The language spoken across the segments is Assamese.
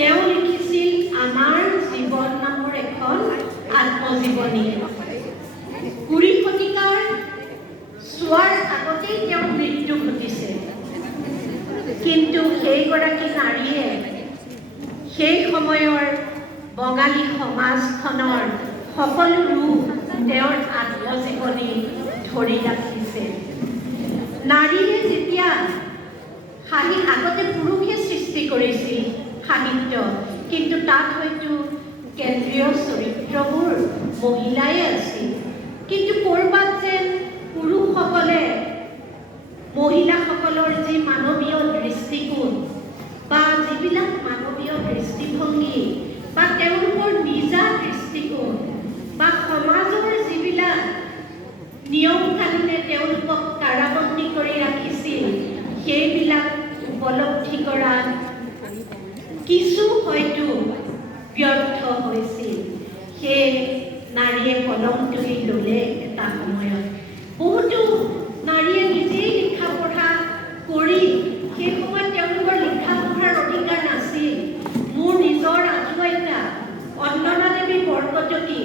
তেওঁ লিখিছিল আমাৰ জীৱন নামৰ এখন আত্মজীৱনী। 20 শতিকাৰ চোৱাৰ আগতেই তেওঁৰ মৃত্যু ঘটিছে, কিন্তু সেইগৰাকী নাৰীয়ে সেই সময়ৰ বঙালী সমাজখনৰ সকলো ৰূপ তেওঁৰ আত্মজীৱনী ধৰি ৰাখিছে। নাৰীয়ে যেতিয়া আগতে পুৰুষে সৃষ্টি কৰিছিল সাহিত্য, কিন্তু তাত হয়তো কেন্দ্ৰীয় চৰিত্ৰবোৰ মহিলাই আছিল, কিন্তু ক'ৰবাত যেন পুৰুষসকলে মহিলাসকলৰ যি মানৱীয় দৃষ্টিকোণ বা যিবিলাক মানৱীয় দৃষ্টিভংগী বা তেওঁলোকৰ নিজা দৃষ্টিকোণ বা সমাজৰ যিবিলাক নিয়ম কানুনে তেওঁলোকক কাৰাবন্দী কৰি ৰাখিছিল, সেইবিলাক উপলব্ধি কৰা কিছু হয়তো ব্যৰ্থ হৈছিল। সেয়ে নাৰীয়ে কলম তুলি ল'লে এটা সময়ত। বহুতো নাৰীয়ে নিজেই লিখা পঢ়া কৰি সেই সময়ত তেওঁলোকৰ লিখা পঢ়াৰ অধিকাৰ নাছিল। মোৰ নিজৰ আজু আইতা অন্নদা দেৱী বৰকটকী,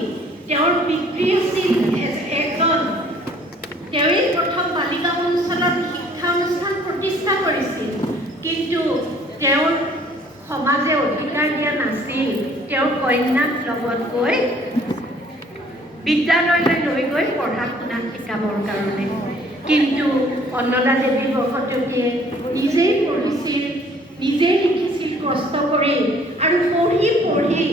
তেওঁৰ পিতৃ আছিল এজন, তেওঁৱেই প্ৰথম বালিগাঁও অঞ্চলত শিক্ষা অনুষ্ঠান প্ৰতিষ্ঠা কৰিছিল, কিন্তু তেওঁৰ সমাজে অধিকাৰ দিয়া নাছিল তেওঁৰ কন্যাক লগত গৈ বিদ্যালয়লৈ লৈ গৈ পঢ়া শুনা শিকাবৰ কাৰণে। কিন্তু অন্নদা দেৱী বৰকটকীয়ে নিজেই পঢ়িছিল, নিজেই লিখিছিল কষ্ট কৰি, আৰু পঢ়ি পঢ়ি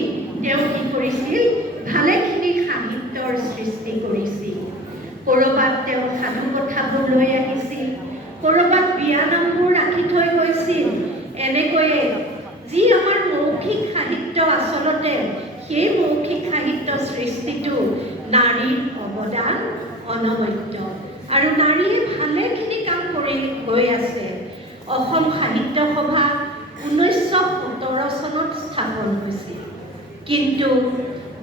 তেওঁ কি কৰিছিল, ভালেখিনি সাহিত্যৰ সৃষ্টি কৰিছিল। ক'ৰবাত তেওঁ সাধু কথাবোৰ লৈ আহিছিল, ক'ৰবাত বিয়া নামবোৰ ৰাখি থৈ গৈছিল। এনেকৈয়ে যি আমাৰ মৌখিক সাহিত্য, আচলতে সেই মৌখিক সাহিত্য সৃষ্টিটো নাৰীৰ অৱদান অনবদ্য, আৰু নাৰীয়ে ভালেখিনি কাম কৰি গৈ আছে। অসম সাহিত্য সভা 1917 চনত স্থাপন হৈছিল, কিন্তু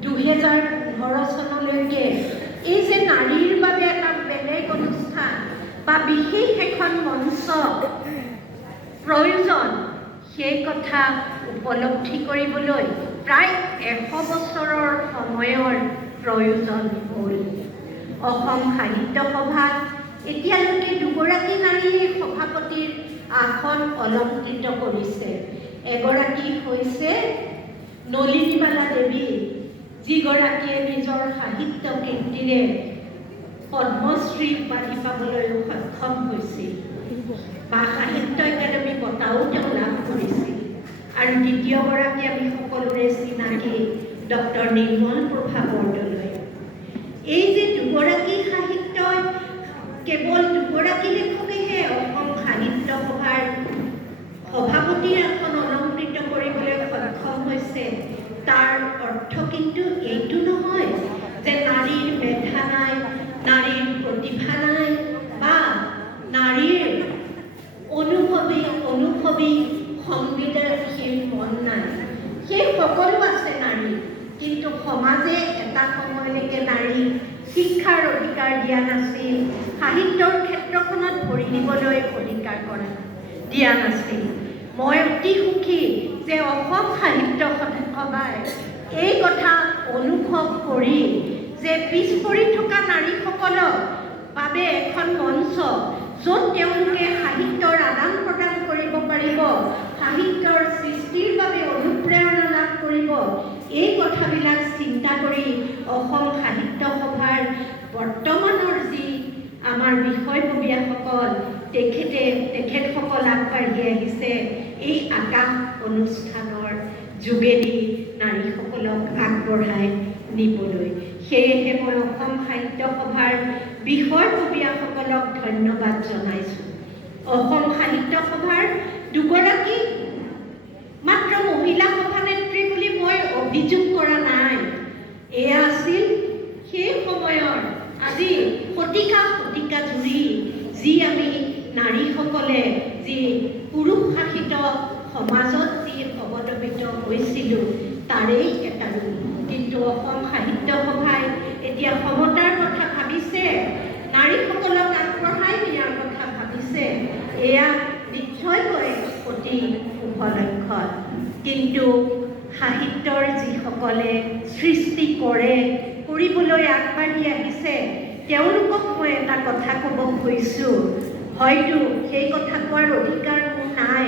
2015 চনলৈকে এই যে নাৰীৰ বাবে এটা বেলেগ অনুষ্ঠান বা বিশেষ এখন মঞ্চ প্ৰয়োজন, সেই কথা উপলব্ধি কৰিবলৈ প্ৰায় 100 বছৰৰ সময়ৰ প্ৰয়োজন হ'ল। অসম সাহিত্য সভাত এতিয়ালৈকে 2গৰাকী নাৰীয়ে সভাপতিৰ আসন অলংকৃত কৰিছে। এগৰাকী হৈছে নলিনীবালা দেৱী, যিগৰাকীয়ে নিজৰ সাহিত্য কীৰ্তিৰে পদ্মশ্ৰী উপাধি পাবলৈও সক্ষম হৈছিল বা সাহিত্য একাডেমী বঁটাও তেওঁ লাভ কৰিছিল। আৰু দ্বিতীয়গৰাকী আমি সকলোৰে চিনাকি ডক্টৰ নিৰ্মল প্ৰভা বৰদলৈ। এই যে 2গৰাকী সাহিত্যই, কেৱল 2গৰাকী লেখকেহে অসম সাহিত্য সভাৰ সভাপতিৰ আসন অলংকৃত কৰিবলৈ সক্ষম হৈছে, তাৰ অৰ্থ কিন্তু এইটো নহয় যে নাৰীৰ মেধা নাই, নাৰীৰ প্ৰতিভা নাই বা নাৰীৰ অনুভৱী সংবেদনশীল মন নাই। সেই সকলো আছে নাৰী, কিন্তু সমাজে এটা সময়লৈকে নাৰী শিক্ষাৰ অধিকাৰ দিয়া নাছিল, সাহিত্যৰ ক্ষেত্ৰখনত ভৰি দিবলৈ অধিকাৰ দিয়া নাছিল। মই অতি সুখী যে অসম সাহিত্য সভাই এই কথা অনুভৱ কৰি যে পিছ পৰি থকা নাৰীসকলৰ বাবে এখন মঞ্চ, য'ত তেওঁলোকে সাহিত্যৰ আদান প্ৰদান কৰিব পাৰিব, সাহিত্যৰ সৃষ্টিৰ বাবে অনুপ্ৰেৰণা লাভ কৰিব, এই কথাবিলাক চিন্তা কৰি অসম সাহিত্য সভাৰ বৰ্তমানৰ যি আমাৰ বিষয়ববীয়াসকল, তেখেতসকল আগবাঢ়ি আহিছে এই আকাশ অনুষ্ঠানৰ যোগেদি নাৰীসকলক আগবঢ়াই নিবলৈ। সেয়েহে মই অসম সাহিত্য সভাৰ বিষয়ববীয়াসকলক ধন্যবাদ জনাইছোঁ। অসম সাহিত্য সভাৰ 2গৰাকী মাত্ৰ মহিলা সভানেত্ৰী বুলি মই অভিযোগ কৰা নাই। এয়া আছিল সেই সময়ৰ, আজি শতিকা জুৰি যি আমি নাৰীসকলে যি পুৰুষ শাসিত সমাজত যি অৱদমিত হৈছিলোঁ, তাৰেই এটা ৰূপ। কিন্তু অসম সাহিত্য সভাই এতিয়া সমতাৰ কথা ভাবিছে, নাৰীসকলক আগবঢ়াই নিয়াৰ কথা ভাবিছে। এয়া নিশ্চয়কৈ অতি শুভ লক্ষণ। কিন্তু সাহিত্যৰ যিসকলে সৃষ্টি কৰিবলৈ আগবাঢ়ি আহিছে তেওঁলোকক মই এটা কথা ক'ব খুজিছোঁ, হয়তো সেই কথা কোৱাৰ অধিকাৰ মোৰ নাই,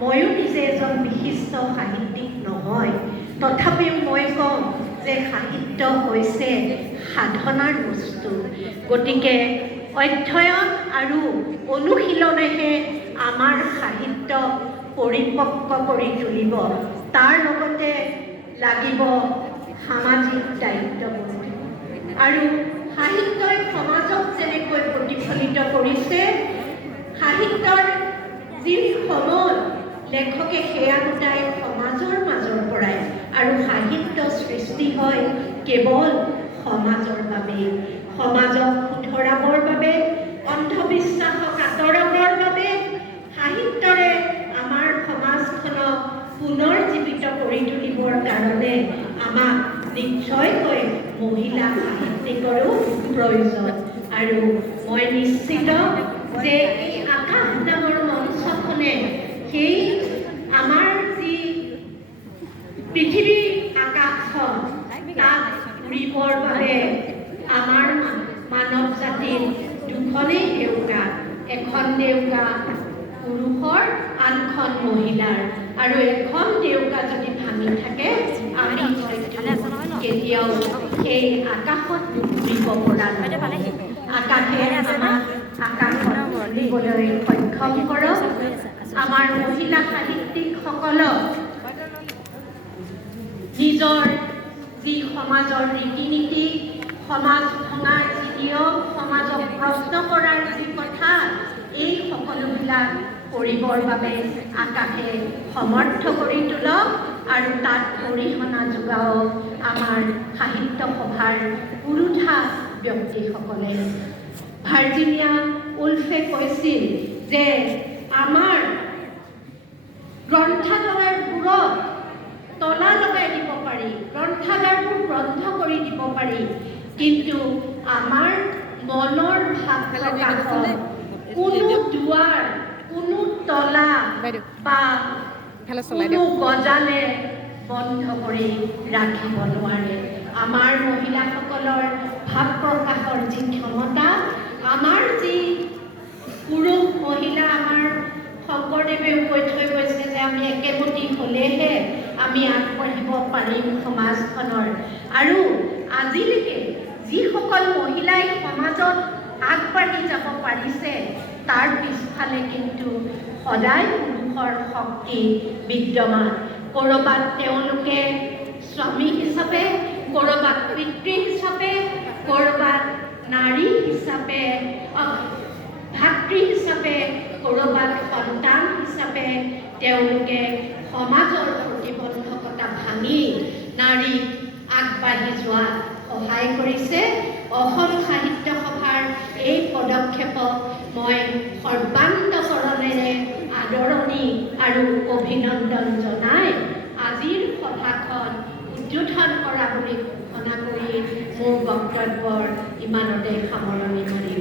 ময়ো নিজে এজন বিশিষ্ট সাহিত্যিক নহয়, তথাপিও মই কওঁ যে সাহিত্য হৈছে সাধনাৰ বস্তু। গতিকে অধ্যয়ন আৰু অনুশীলনেহে আমাৰ সাহিত্য পৰিপক্ক কৰি তুলিব। তাৰ লগতে লাগিব সামাজিক দায়িত্ববোধ। আৰু সাহিত্যই সমাজক যেনেকৈ প্ৰতিফলিত কৰিছে, সাহিত্যৰ যি সমল লেখকে সেয়া গোটাই সমাজৰ মাজৰ পৰাই, আৰু সাহিত্য সৃষ্টি হয় কেৱল সমাজৰ বাবে, সমাজক শুধৰাবৰ বাবে, অন্ধবিশ্বাসক আঁতৰাবৰ বাবে। সাহিত্যৰে আমাৰ সমাজখনক পুনৰ জীৱিত কৰি তুলিবৰ কাৰণে আমাক নিশ্চয়কৈ মহিলা সাহিত্যিকৰো প্ৰয়োজন। আৰু মই নিশ্চিত যে এই আকাশ নামৰ মঞ্চখনে সেই আমাৰ যি পৃথিৱীৰ আকাশখন তাক উৰিবৰ বাবে আমাৰ মানৱ জাতিৰ দুখনেই ডেউকা, এখন ডেউকা পুৰুষৰ, আনখন মহিলাৰ, আৰু এখন ডেউকা যদি ভাঙি থাকে আমি কেতিয়াও সেই আকাশত উৰিব পৰা নাই। আকাশে আমাক আকাশত উৰিবলৈ সক্ষম কৰক। আমাৰ মহিলা সাহিত্যিকসকলক নিজৰ যি সমাজৰ ৰীতি নীতি, সমাজ ভঙাৰ যি নিয়ম, সমাজক প্ৰশ্ন কৰাৰ যি কথা, এই সকলোবিলাক কৰিবৰ বাবে আকাশে সমৰ্থ কৰি তোলক আৰু তাত অৰিহণা যোগাওক আমাৰ সাহিত্য সভাৰ পুৰুষা ব্যক্তিসকলে। ভাৰ্জিনিয়া উল্ফে কৈছিল যে আমাৰ গ্ৰন্থাগাৰবোৰত তলা লগাই দিব পাৰি, গ্ৰন্থাগাৰবোৰ বন্ধ কৰি দিব পাৰি, কিন্তু আমাৰ মনৰ ভাৱ প্ৰকাশত কোনো দুৱাৰ, কোনো তলা বা কোনো গজালে বন্ধ কৰি ৰাখিব নোৱাৰে। আমাৰ মহিলাসকলৰ ভাৱ প্ৰকাশৰ যি ক্ষমতা, আমাৰ যি পুৰুষ মহিলা, আমাৰ শংকৰদেৱেও কৈ থৈ গৈছে যে আমি একেমতি হ'লেহে আমি আগবাঢ়িব পাৰিম সমাজখনৰ। আৰু আজিলৈকে যিসকল মহিলাই সমাজত আগবাঢ়ি যাব পাৰিছে তাৰ পিছফালে কিন্তু সদায় পুৰুষৰ শক্তি বিদ্যমান। ক'ৰবাত তেওঁলোকে স্বামী হিচাপে, ক'ৰবাত পিতৃ হিচাপে, ক'ৰবাত নাৰী হিচাপে, ভাতৃ হিচাপে, ক'ৰবাত সন্তান হিচাপে তেওঁলোকে সমাজৰ প্ৰতিবন্ধকতা ভাঙি নাৰীক আগবাঢ়ি যোৱাত সহায় কৰিছে। অসম সাহিত্য সভাৰ এই পদক্ষেপক মই সৰ্বান্তকৰণেৰে আদৰণি আৰু অভিনন্দন জনাই আজিৰ সভাখন উদ্বোধন কৰা বুলি ঘোষণা কৰি মোৰ বক্তব্যৰ ইমানতে সামৰণি মাৰিম।